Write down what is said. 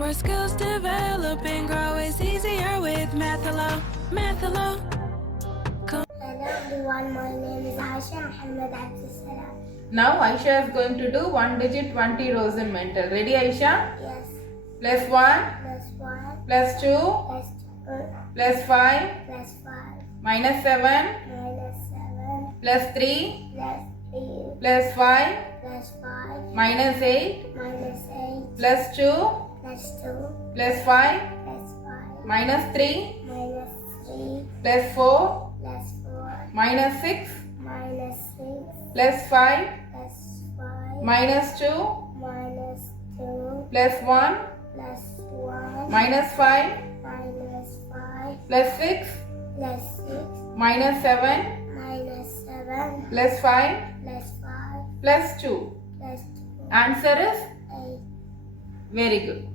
Where skills develop and grow is easier with mathello. Mathello. Hello everyone, my name is AISHA Abdul Salam. Now Aisha is going to do 1 digit 20 rows in mental. Ready Aisha? Yes. Plus 1, Plus 1, plus 2, plus 2, plus 5, plus 5, minus 7, minus 7, plus 3, plus 3, plus 5, plus 5, minus 8, minus 8, plus 2, plus 2, plus 5, plus 5, minus 3, minus 3, plus 4, plus 4, minus 6, minus 6, plus 5, plus 5, minus 2, minus 2, plus 1, plus 1, minus 5, minus 5, plus 6, plus 6, minus 7, minus 7, plus 5, plus 5, plus 2. plus 2, Answer is 8. very good.